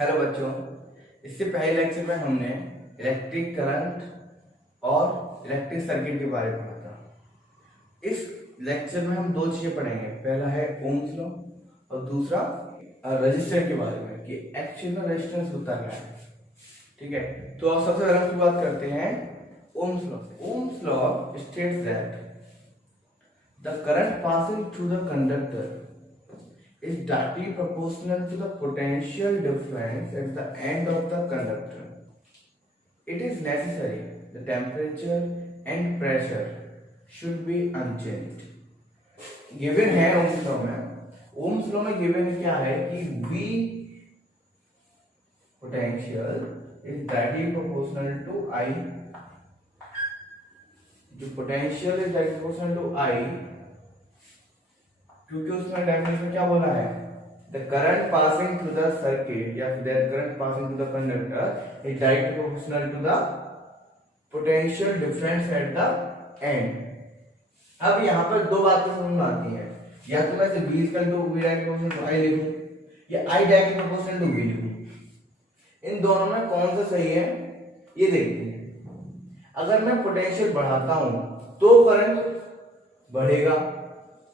Hello बच्चों, इससे पहले लेक्चर में हमने इलेक्ट्रिक करंट और इलेक्ट्रिक सर्किट के बारे में पढ़ा था। इस लेक्चर में हम दो चीजें पढ़ेंगे, पहला है ओम्स लॉ और दूसरा रेजिस्टर के बारे में कि एक्चुअल में रेजिस्टेंस होता क्या है। ठीक है, तो अब सबसे पहले शुरुआत करते हैं ओम्स लॉ से। Ohm's law states that the current passing through the conductor is directly proportional to the potential difference at the end of the conductor. It is necessary the temperature and pressure should be unchanged. Given है Ohm's law में, Ohm's law में given क्या है कि V potential is directly proportional to I. जो potential is directly proportional to I, क्योंकि उसमें definition में क्या बोला है, the current passing through the circuit या फिर the current passing through the conductor is directly proportional to the potential difference at the end. अब यहाँ पर दो बातें समझ में आती है, या तो मैं इसे V equal to V directly proportional to I लिखूं या I directly proportional to V लिखूं। इन दोनों में कौन सा सही है ये देखते हैं। अगर मैं पोटेंशियल बढ़ाता हूं तो करंट बढ़ेगा,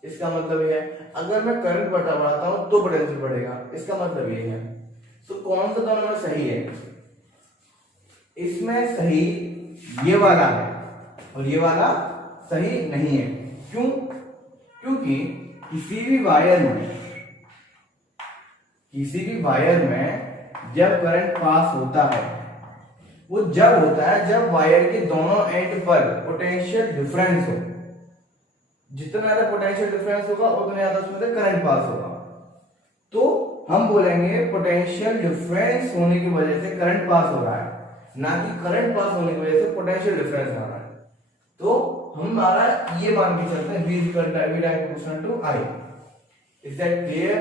इसका मतलब ये है। अगर मैं करंट बढ़ाता हूं तो पोटेंशियल बढ़ेगा, इसका मतलब ये है। तो कौन सा दोनों में सही है? इसमें सही ये वाला है और ये वाला सही नहीं है। क्यों? क्योंकि किसी भी वायर में जब करंट पास होता है वो जब होता है जब वायर के दोनों एंड पर पोटेंशियल डिफरेंस हो। जितना ज्यादा पोटेंशियल डिफरेंस होगा उतना ज्यादा उसमें से करंट पास होगा। तो हम बोलेंगे पोटेंशियल डिफरेंस होने की वजह से करंट पास हो रहा है, ना कि करंट पास होने की वजह से पोटेंशियल डिफरेंस आ रहा है। तो हमारा ये मान के चलते हैं V directly to I। Is that clear?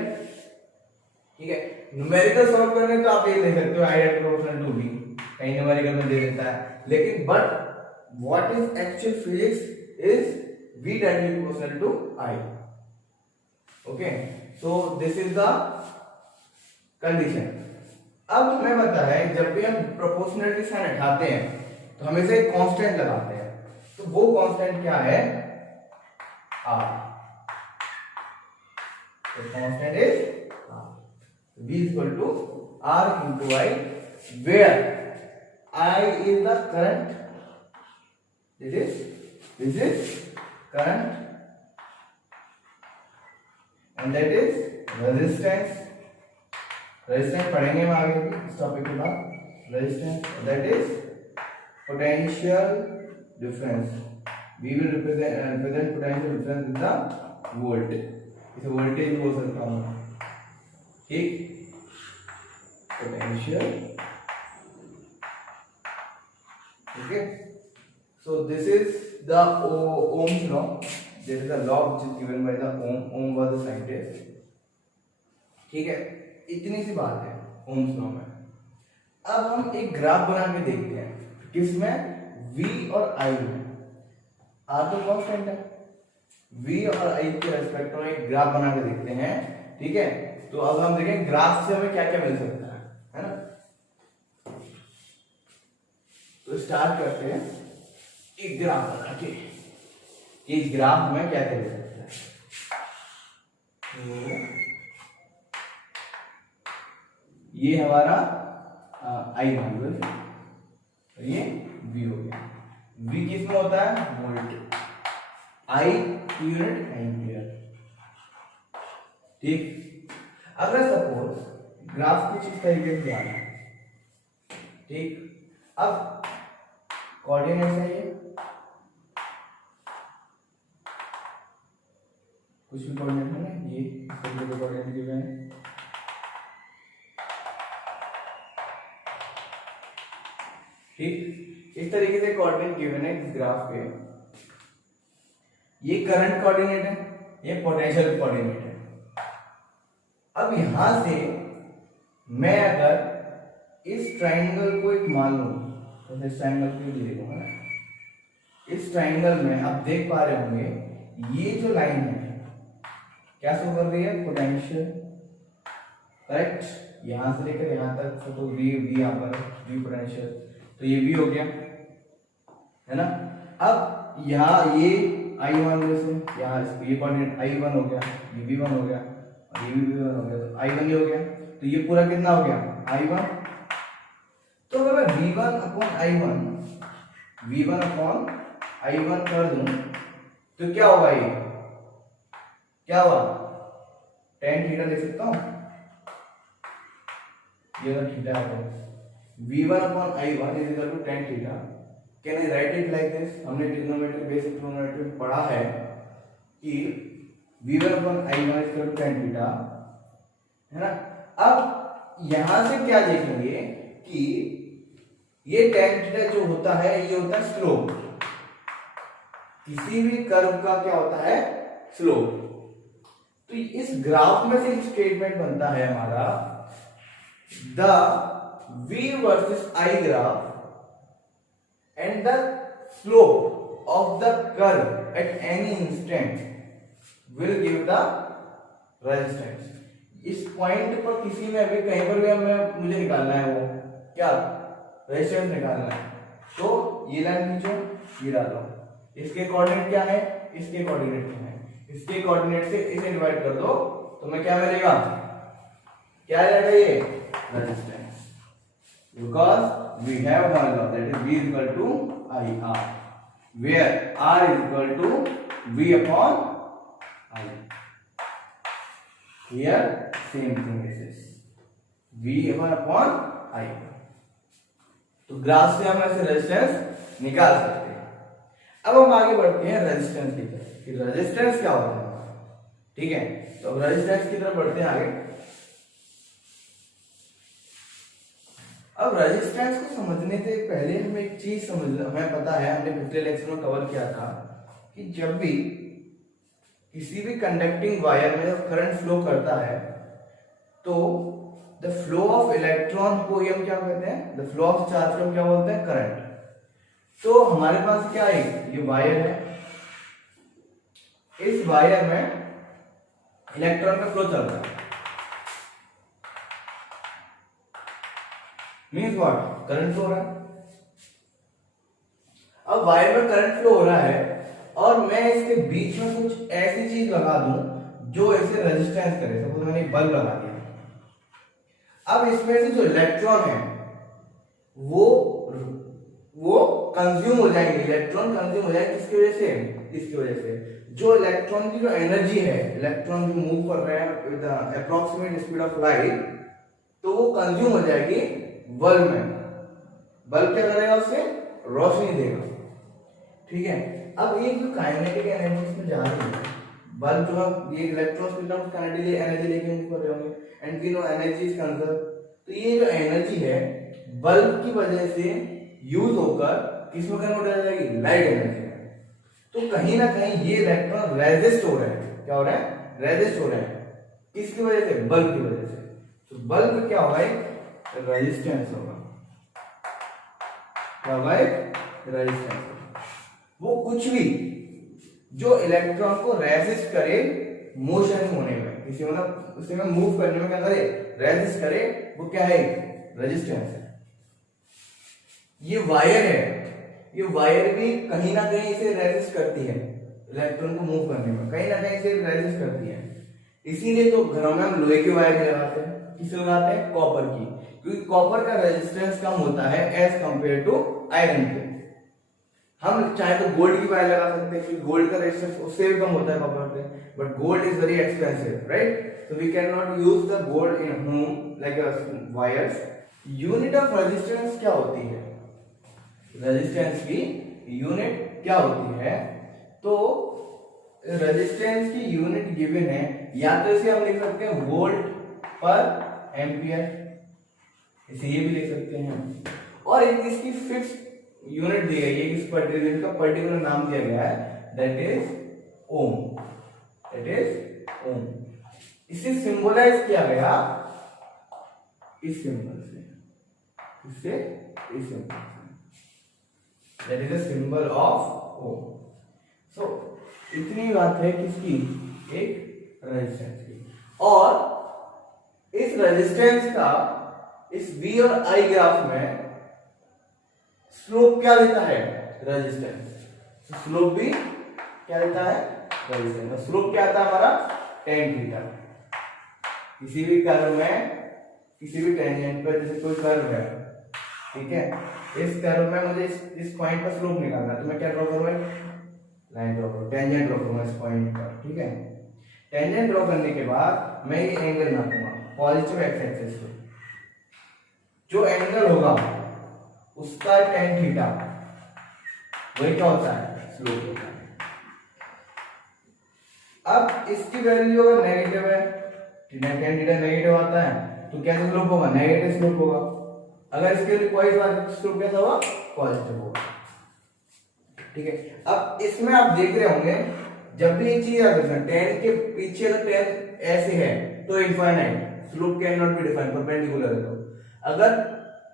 ठीक है, न्यूमेरिकल सॉल्व करने तो आप ये ले सकते हो I डायरेक्टली टू V, कहीं न्यूमेरिकल में दे देता है, लेकिन but what is actual physics is V directly proportional to I. Okay, so this is the condition. अब हमें पता है जब भी हम प्रोपोर्शनलिटी साइन हटाते हैं तो हमेशा एक कांस्टेंट लगाते हैं, तो वो कांस्टेंट क्या है? R. तो constant is R. V is equal to R into I, where I is the current. This is current and that is resistance पढ़ेंगे हम आगे इस टॉपिक के बाद। Resistance that is potential difference. We will represent potential difference with the volt. इसे voltage बोल सकता हूँ, ठीक? Potential, okay? So this is the Ohm's law. This is the law which is given by the Ohm. Ohm was the scientist. ठीक है, इतनी सी बात है Ohm's law में। अब हम एक ग्राफ बना के देखते हैं, किसमें? V और I में। R तो कांस्टेंट है, V और I के रेस्पेक्ट में एक ग्राफ बना के देखते हैं। ठीक है, तो अब हम देखें ग्राफ से हमें क्या क्या मिल सकता है ना। तो स्टार्ट करते हैं एक ग्राफ बना के। इस ग्राफ में क्या कर सकते हैं? ये हमारा I मान लो, ये V हो गया। V किस में होता है? वोल्ट। I unit ampere. ठीक, अगर सपोज ग्राफ कुछ इस तरीके से आना है, ठीक, अब कोऑर्डिनेट है ये, कुछ भी कोऑर्डिनेट है ना, ये सभी कोऑर्डिनेट दिए गए हैं। ठीक, इस तरीके से कोऑर्डिनेट गिवन है इस ग्राफ पे। ये करंट कोऑर्डिनेट है, ये पोटेंशियल कोऑर्डिनेट है। अब यहां से मैं अगर इस ट्रायंगल को एक मान लूं, तो इस ट्रायंगल को भी देखूंगा ना, इस ट्रायंगल में आप देख पा रहे होंगे ये जो लाइन है क्या शो कर रही है? Potential, correct? यहां से लेकर यहां तक, तो वी वी यहाँ पर वी पोटेंशियल, तो ये वी हो गया, है ना। अब यहाँ ये I1 में से यहाँ ये कोऑर्डिनेट I1 हो गया, ये V1 हो गया और ये भी V1 हो गया, तो I1 ये हो गया, तो ये पूरा कितना हो गया I1। तो अगर मैं V1 अपॉन I1 कर दूं तो क्या होगा, ये क्या हुआ, tan थीटा लिख सकता हूं, ये वाला थीटा है, V1 upon I1 is equal to tan theta. Can I write it like this? हमने ट्रिग्नोमेट्री बेसिक ट्रिग्नोमेट्री में पढ़ा है कि V1 upon I1 is equal to tan theta, है ना। अब यहां से क्या देखेंगे कि ये tan थीटा जो होता है ये होता है स्लोप, किसी भी कर्व का क्या होता है, स्लोप। तो इस ग्राफ में से एक स्टेटमेंट बनता है हमारा, the V versus I graph and the slope of the curve at any instant will give the resistance। इस पॉइंट पर किसी में भी कहीं पर भी हमें मुझे निकालना है, वो क्या रेजिस्टेंस निकालना है, तो ये लाइन खींचो, ये डालो, इसके कोऑर्डिनेट क्या है, इसके कोऑर्डिनेट क्या है, इसके कोऑर्डिनेट से इसे डिवाइड कर दो तो मैं क्या मिलेगा, क्या आएगा, ये resistance, because we have one law, that is V is equal to IR, where R is equal to V upon I। Here same thing is V1 upon I। तो ग्राफ से हम ऐसे रेजिस्टेंस निकाल सकते हैं। अब हम आगे बढ़ते हैं रेजिस्टेंस की तरफ, कि रेजिस्टेंस क्या होता है, ठीक है। तो अब रेजिस्टेंस की तरफ बढ़ते हैं आगे। अब रेजिस्टेंस को समझने से पहले हमें एक चीज हमें पता है, हमने पिछले लेक्चर में कवर किया था कि जब भी किसी भी कंडक्टिंग वायर में जब करंट फ्लो करता है तो द फ्लो ऑफ इलेक्ट्रॉन को हम क्या कहते हैं, द फ्लो ऑफ चार्ज को हम क्या बोलते हैं, करंट। तो हमारे पास क्या है, ये वायर है, इस वायर में इलेक्ट्रॉन का फ्लो चल रहा है, मीन्स व्हाट, करंट फ्लो हो रहा है। अब वायर में करंट फ्लो हो रहा है और मैं इसके बीच में कुछ ऐसी चीज लगा दूं जो इसे रेजिस्टेंस करे, सपोज मैंने एक बल्ब लगा दिया। अब इसमें से जो इलेक्ट्रॉन है वो कंज्यूम हो जाएंगे, इलेक्ट्रॉन कंज्यूम हो जाएंगे, किसकी वजह से, इसकी वजह से जो इलेक्ट्रॉन की जो एनर्जी है, इलेक्ट्रॉन जो मूव कर रहे हैं with approximate speed of light, तो वो कंज्यूम हो जाएगी बल्ब में। बल्ब क्या करेगा, उससे रोशनी देगा, ठीक है। अब ये जो काइनेटिक एनर्जी इसमें जा रही है, बल्ब जो है ये इलेक्ट्रॉन्स मिलता है, काइनेटिक एनर्जी लेके मूव कर रहे होंगे, and we know energy is conserve. तो ये जो एनर्जी है बल्ब की वजह से यूज होकर किसमें कन्वर्ट हो जाएगी, लाइट एनर्जी में। तो कहीं ना कहीं ये इलेक्ट्रॉन रेजिस्ट हो रहे हैं, क्या हो रहा है, रेजिस्ट हो रहे हैं, किसकी वजह से, बल्ब की वजह से। तो बल्ब क्या होगा, रेजिस्टेंस होगा, क्या होगा, रेजिस्टेंस। वो कुछ भी जो इलेक्ट्रॉन को रेजिस्ट करे मोशन होने में, किसी मतलब उसे में मूव करने में क्या करे, रेजिस्ट करे, वो क्या है, रेजिस्टेंस है। ये वायर है, ये वायर भी कहीं ना कहीं इसे रेजिस्ट करती है, इलेक्ट्रॉन को मूव करने में कहीं ना कहीं इसे रेजिस्ट करती है। इसीलिए तो घरों में हम लोहे की वायर भी लगाते हैं, किसे लगाते हैं, कॉपर की, क्योंकि कॉपर का रेजिस्टेंस कम होता है एज कंपेयर टू आयरन के। हम चाहे तो गोल्ड की वायर लगा सकते हैं, क्योंकि गोल्ड का रेजिस्टेंस उससे भी कम होता है कॉपर से, but gold is very expensive, right. So we can not use the gold in home like wires. Unit of resistance क्या होती है, रेजिस्टेंस की यूनिट क्या होती है, तो रेजिस्टेंस की यूनिट गिवन है, या तो इसे हम लिख सकते हैं वोल्ट पर एम्पियर, इसे ये भी लिख सकते हैं, और इसकी फिक्स यूनिट दी गई है, इस पर्टिकुलर का पर्टिकुलर नाम दिया गया है, that is ohm, that is ohm. इसे सिंबलाइज किया गया इस सिंबल से, इससे इस सिंबल से, that is the symbol of ohm. So इतनी बात है किसकी, एक रेजिस्टेंस की। और इस रेजिस्टेंस का इस V और I ग्राफ में स्लोप क्या देता है? रेजिस्टेंस। स्लोप भी क्या देता है? रेजिस्टेंस। स्लोप क्या आता है हमारा? tan theta. किसी भी कर्व में, किसी भी टेंजेंट पर, जैसे कोई कर्व है, ठीक है, इस कर्व में मुझे इस पॉइंट पर स्लोप निकालना है, तो मैं क्या ड्रॉ करूंगा? लाइन ड्रॉ करूंगा, टेंजेंट ड्रॉ करूंगा इस पॉइंट पर, ठीक है। टेंजेंट ड्रॉ करने के बाद मैं ये एंगल नापूंगा पॉजिटिव एक्स एक्सिस पे। जो एंगल होगा उसका tan थीटा, वही क्या होता है? स्लोप होता है। अब इसकी वैल्यू अगर नेगेटिव है, tan थीटा नेगेटिव आता है, तो क्या स्लोप होगा? नेगेटिव स्लोप होगा। अगर इसके लिए कोई बात, स्लोप कैसा होगा? पॉजिटिव होगा, ठीक है। अब इसमें आप देख रहे होंगे, जब भी ये चीज याद रखना, tan के पीछे तो tan ऐसे है तो infinite, slope can not be defined, perpendicular है। तो अगर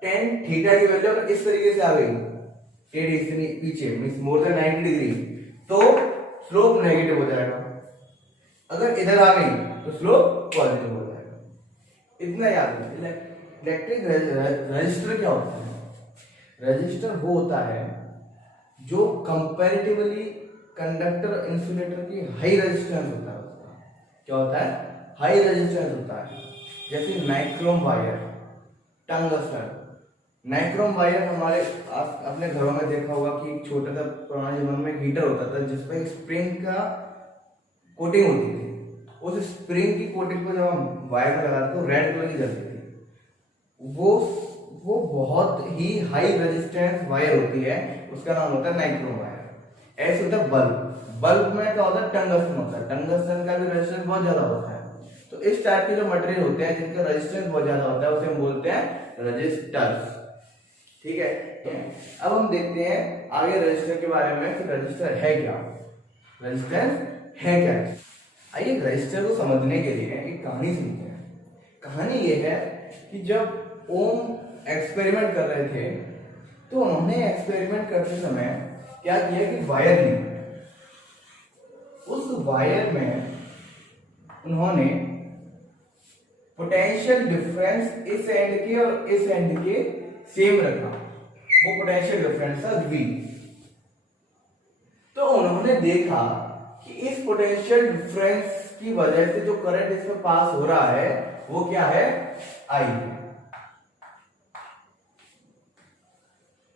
tan थीटा की वैल्यू अगर इस तरीके से आ गई, tan इतनी पीछे मींस मोर देन 90 डिग्री, तो स्लोप नेगेटिव हो जाएगा। अगर इधर आ गई तो स्लोप पॉजिटिव हो जाएगा। इतना याद रखिए। इलेक्ट्रिक रजिस्टर क्या होता है? रजिस्टर वो होता है जो कंपैरेटिवली कंडक्टर इंसुलेटर की हाई रेजिस्टेंस होता है। उसका क्या होता है? हाई रेजिस्टेंस होता है। जैसे nichrome wire, tungsten. Nichrome wire हमारे अपने घरों में देखा होगा कि एक छोटा सा पुराने जमाने में हीटर होता था जिसपे स्प्रिंग का कोटिंग होती थी। उस स्प्रिंग की कोटिंग को जब हम वायर में लगाते तो रेड कलर की जलती थी। वो बहुत ही हाई रेजिस्टेंस वायर होती है, उसका नाम होता है नाइक्रोम वायर। ऐसे होता है बल्ब। बल्ब में क्या होता है? टंगस्टन होता है। टंगस्टन का भी रेजिस्टेंस बहुत ज्यादा होता है। तो इस टाइप के जो मटेरियल होते हैं जिनका रेजिस्टेंस बहुत ज्यादा होता है, उसे हम बोलते हैं रजिस्टर्स, ठीक है। अब हम देखते हैं आगे रजिस्टर के बारे में कि रजिस्टर है क्या, रेजिस्टेंस है क्या। आइए रजिस्टर को समझने के लिए एक कहानी सुनते हैं। कहानी ये है कि जब ओम एक्सपेरिमेंट कर रहे थे, तो उन्होंने एक्सपेरिमेंट करते समय क्या किया कि वायर ली। उस वायर में उन्होंने पोटेंशियल डिफरेंस इस एंड के और इस एंड के सेम रखा। वो पोटेंशियल डिफरेंस था V। तो उन्होंने देखा कि इस पोटेंशियल डिफरेंस की वजह से जो करंट इसमें पास हो रहा है वो क्या है? I।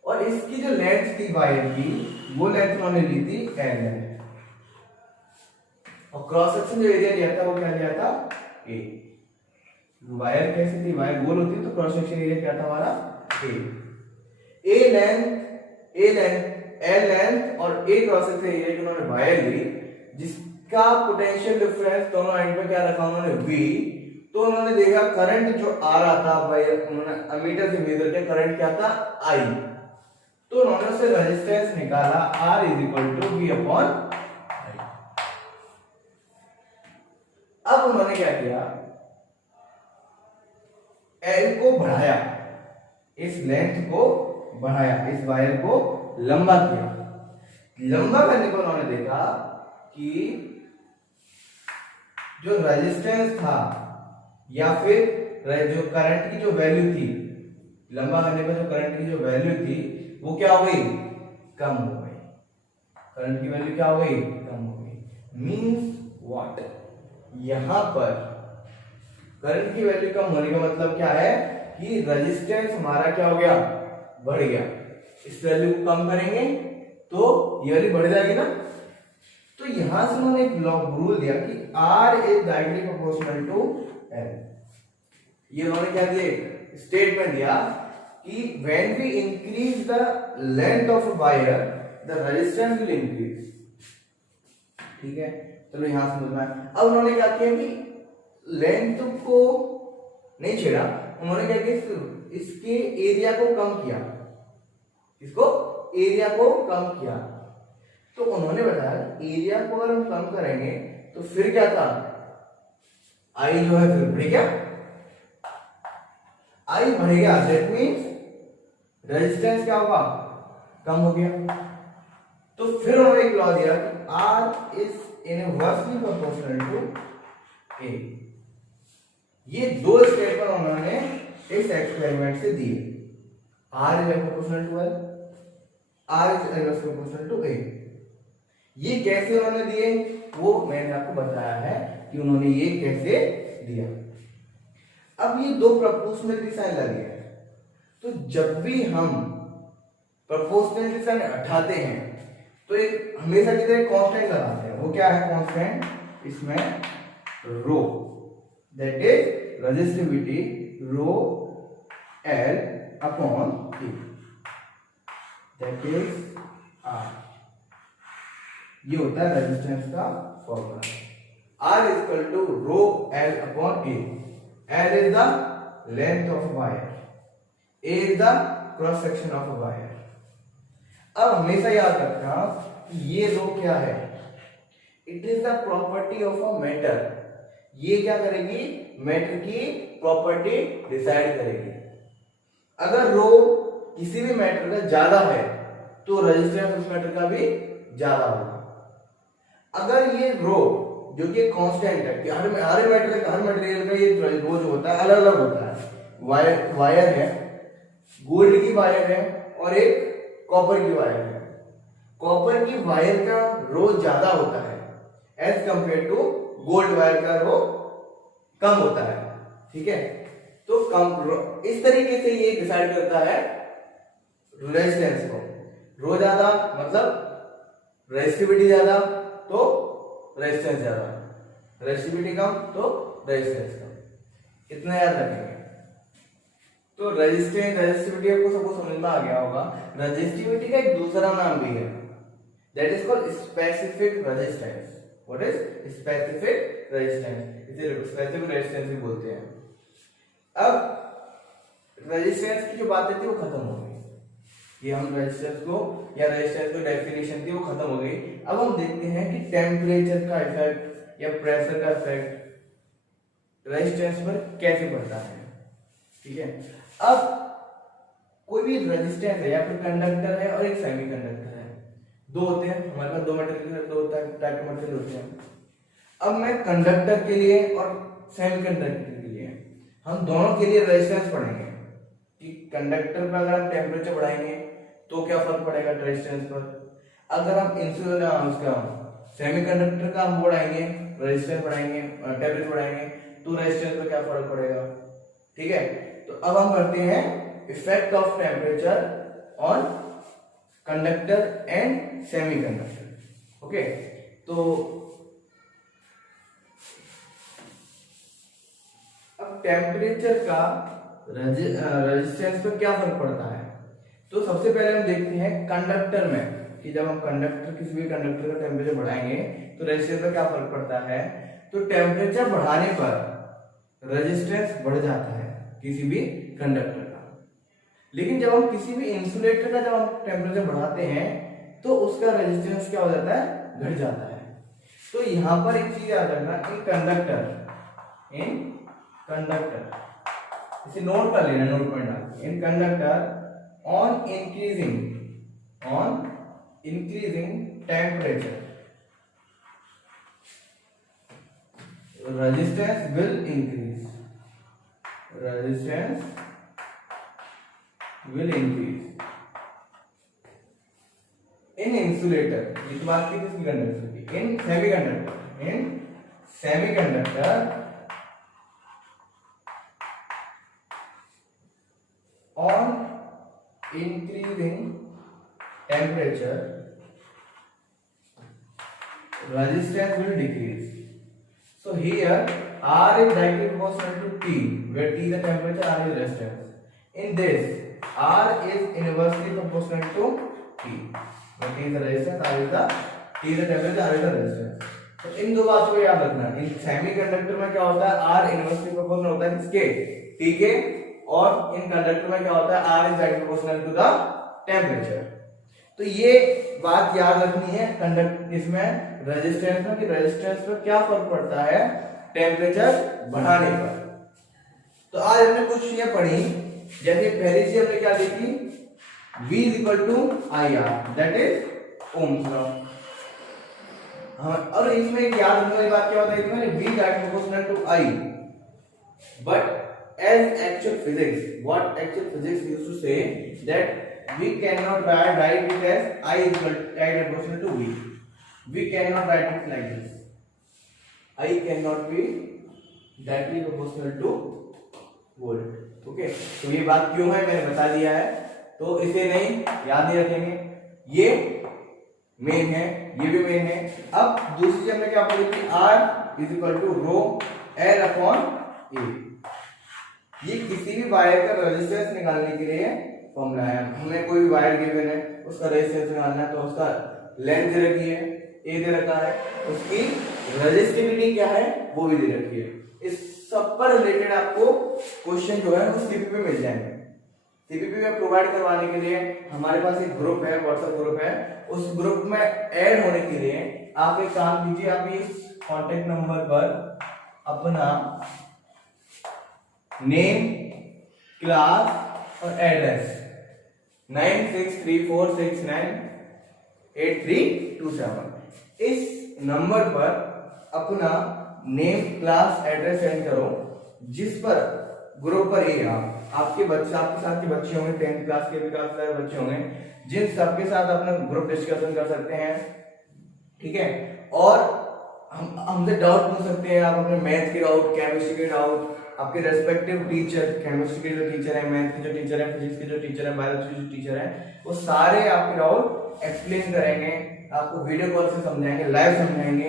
और इसकी जो लेंथ थी वायर की, वो लेंथ उन्होंने ली थी L। और क्रॉस सेक्शन जो एरिया लिया था वो क्या लिया था? A। वायर कैसी थी? वायर गोल होती तो क्रॉस सेक्शन एरिया क्या था हमारा? A लेंथ L लेंथ और A क्रॉस सेक्शन एरिया की उन्होंने वायर ली, जिसका पोटेंशियल डिफरेंस दोनों एंड पे क्या रखा उन्होंने? V। तो उन्होंने देखा करंट जो आ रहा था वायर, उन्होंने अमीटर से मेजर किया, करंट क्या था? I। तो उन्होंने उससे रेजिस्टेंस निकाला R = V/I। अब उन्होंने क्या किया? L को बढ़ाया, इस लेंथ को बढ़ाया, इस वायर को लंबा किया। लंबा करने पर उन्होंने देखा कि जो रेजिस्टेंस था या फिर जो करंट की जो वैल्यू थी, लंबा करने पर जो करंट की जो वैल्यू थी वो क्या हो गई? कम हो गई। करंट की वैल्यू क्या हो गई? कम हो गई। Means what? यहां पर करंट की वैल्यू कम होने का मतलब क्या है कि रेजिस्टेंस हमारा क्या हो गया? बढ़ गया। इस वैल्यू को कम करेंगे तो ये वाली बढ़ जाएगी ना। तो यहां से उन्होंने एक रूल दिया कि R is directly proportional to L। ये उन्होंने क्या दिया? स्टेटमेंट दिया कि when we increase the length of a wire, the resistance will increase। ठीक है, चलो यहां समझना है। अब उन्होंने क्या किया कि लेंथ को नहीं छेड़ा, उन्होंने क्या किया? इसके एरिया को कम किया, इसको एरिया को कम किया। तो उन्होंने बताया एरिया को अगर हम कम करेंगे तो फिर क्या था? I जो है फिर बढ़ गया। I बढ़ गया, दैट मींस रेजिस्टेंस क्या होगा? कम हो गया। तो फिर उन्होंने एक लॉ दिया कि R is inversely proportional to A। ये दो स्टेटमेंट उन्होंने इस एक्सपेरिमेंट से दिए। R is proportional to L, R is inverse proportional to A. ये कैसे उन्होंने दिए वो मैंने आपको बताया है कि उन्होंने ये कैसे दिया। अब ये दो प्रोपोर्शनल साइन लगे हैं, तो जब भी हम प्रोपोर्शनल साइन हटाते हैं तो एक हमेशा की तरह कांस्टेंट लगाते हैं। वो क्या है कांस्टेंट? इसमें rho, that is resistivity rho L upon T, that is R. ये होता है रेजिस्टेंस का formula. R is equal to rho L upon A. L is the length of wire, A is the cross section of wire. अब हमेशा याद रखना कि ये रो क्या है? It is the property of a matter. ये क्या करेगी? मैटर की प्रॉपर्टी डिसाइड करेगी। अगर रो किसी भी मैटर का ज्यादा है तो रेजिस्टेंस उस मैटर का भी ज्यादा होगा। अगर ये रो जो कि कांस्टेंट है कि हर मटेरियल का ये रो जो होता है अलग अलग होता है। वायर है, गोल्ड की वायर है और एक कॉपर की वायर है। कॉपर की वायर का रो ज्यादा होता है as compare to gold wire का रो कम होता है। ठीक है, तो कम इस तरीके से ये डिसाइड करता है रेजिस्टेंस को। रो ज्यादा मतलब रेजिस्टिविटी ज्यादा तो रेजिस्टेंस ज्यादा, रेजिस्टिविटी कम तो रेजिस्टेंस कम। इतना याद रखेंगे। तो रेजिस्टिविटी आपको सबको समझ में आ गया होगा। रेजिस्टिविटी का एक दूसरा नाम भी है, that is called specific resistance. What is specific resistance? इसे स्पेसिफिक रेजिस्टेंस भी बोलते हैं। अब रेजिस्टेंस की जो बातें थी वो खत्म हो गई। ये हम रेजिस्टेंस को या रेजिस्टेंस की डेफिनेशन थी वो खत्म हो गई। अब हम देखते हैं कि टेम्परेचर का इफेक्ट या प्रेशर का इफेक्ट रेजिस्टेंस पर कैसे पड़ता है। ठीक है, अब कोई भी रेजिस्टेंस है या फिर कंडक्टर है और एक सेमीकंडक्टर है, दो होते हैं हमारे पास। दो मटेरियल, दो टाइप के मटेरियल होते हैं। अब मैं कंडक्टर के लिए और सेमीकंडक्टर के लिए हम दोनों के लिए रेजिस्टेंस पढ़ेंगे कि कंडक्टर पर अगर हम टेम्परेचर बढ़ाएंगे तो क्या फर्क पड़ेगा रेजिस्टेंस पर। अगर हम उसका सेमीकंडक्टर का हम बढ़ाएंगे, रेजिस्टेंस बढ़ाएंगे, टेम्परेचर बढ़ाएंगे तो रेजिस्टेंस पर क्या फर्क पड़ेगा। ठीक है, तो अब हम करते हैं effect of temperature on conductor and semiconductor. Okay, तो अब टेम्परेचर का रेजिस्टेंस पर क्या फर्क पड़ता है। तो सबसे पहले हम देखते हैं कंडक्टर में कि जब हम किसी भी कंडक्टर का टेम्परेचर बढ़ाएंगे तो रेजिस्टेंस पर क्या फर्क पड़ता है। तो टेम्परेचर बढ़ाने पर रेजिस्टेंस बढ़ जाता है किसी भी कंडक्टर का। लेकिन जब हम किसी भी इंसुलेटर का जब हम टेम्परेचर बढ़ाते हैं तो उसका रेजिस्टेंस क्या हो जाता है? घट जाता है। तो यहां पर एक चीज याद रखना, इन कंडक्टर इसे नोट कर लेना, नोट पॉइंट डाल। In conductor on increasing temperature resistance will increase, in insulator. ये तो बात की किसकी? कंडक्टर की। In semiconductor on increasing temperature resistance will decrease. So here R is directly proportional to T, where T is the temperature, R is resistance. In this R is inversely proportional to T, where T is the resistance, R is the temperature, R is the resistance. तो इन दो बातों को याद रखना। इन semiconductor में क्या होता है? R इनवर्सली प्रोपोर्शनल होता है किसके? T के। और इन कंडक्टर में क्या होता है? R is directly proportional to the temperature. तो ये बात याद रखनी है इसमें रेजिस्टेंस में कि रेजिस्टेंस पर क्या फर्क पड़ता है टेम्परेचर बढ़ाने पर। तो आज हमने कुछ चीजें पढ़ी, जैसे पहली चीज हमने क्या देखी? V is equal to IR, that is Ohm's law. और इसमें एक याद रखने वाली बात क्या होता है? इसमें V directly proportional to I, But as actual physics, what actual physics used to say that we cannot write it as I is proportional to V. We cannot write it like this. I cannot be directly proportional to volt. Okay, तो ये बात क्यों है मैंने बता दिया है, तो इसे नहीं याद नहीं रखेंगे। ये मेन है, ये भी मेन है। अब दूसरी चीज हमने क्या पढ़ी थी, R is equal to rho L upon A। ये किसी भी वायर का रेजिस्टेंस निकालने के लिए फॉर्मूला है। हमें कोई भी वायर गिवन है, उसका रेजिस्टेंस निकालना है, तो उसका लेंथ दे रखी है, A दे रखा है, उसकी रेजिस्टिविटी क्या है वो भी दे रखी है। इस सब पर रिलेटेड आपको क्वेश्चन जो है वो सीपीपी में मिल जाएंगे। सीपीपी में प्रोवाइड करवाने के लिए हमारे पास एक ग्रुप है, व्हाट्सएप ग्रुप है। उस ग्रुप में ऐड होने के लिए आप एक काम कीजिए, आप इस कांटेक्ट नंबर पर अपना नेम, क्लास और एड्रेस 9634698327 इस नंबर पर अपना नेम, क्लास, एड्रेस सेंड करो, जिस पर ग्रुप पर ही आपके बच्चे, आपके साथ के बच्चे होंगे, 10th क्लास के भी काफी सारे बच्चे होंगे, जिन सबके साथ अपना ग्रुप डिस्कशन कर सकते हैं। ठीक है, और हमसे डाउट पूछ सकते हैं, आप अपने मैथ के डाउट, केमिस्ट्री के डाउट, आपके रेस्पेक्टिव टीचर, केमिस्ट्री के जो टीचर है, मैथ के जो टीचर है, फिजिक्स के जो टीचर है, बायोलॉजी के जो टीचर है, वो सारे आपके डाउट एक्सप्लेन करेंगे, आपको वीडियो कॉल से समझाएंगे, लाइव समझाएंगे,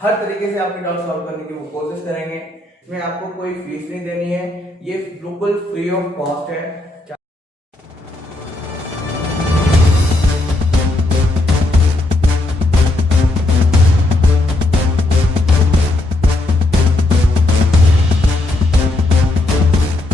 हर तरीके से आपके डाउट सॉल्व करने की वो कोशिश करेंगे। इसमें आपको कोई फीस नहीं देनी है, ये बिल्कुल फ्री ऑफ कॉस्ट है।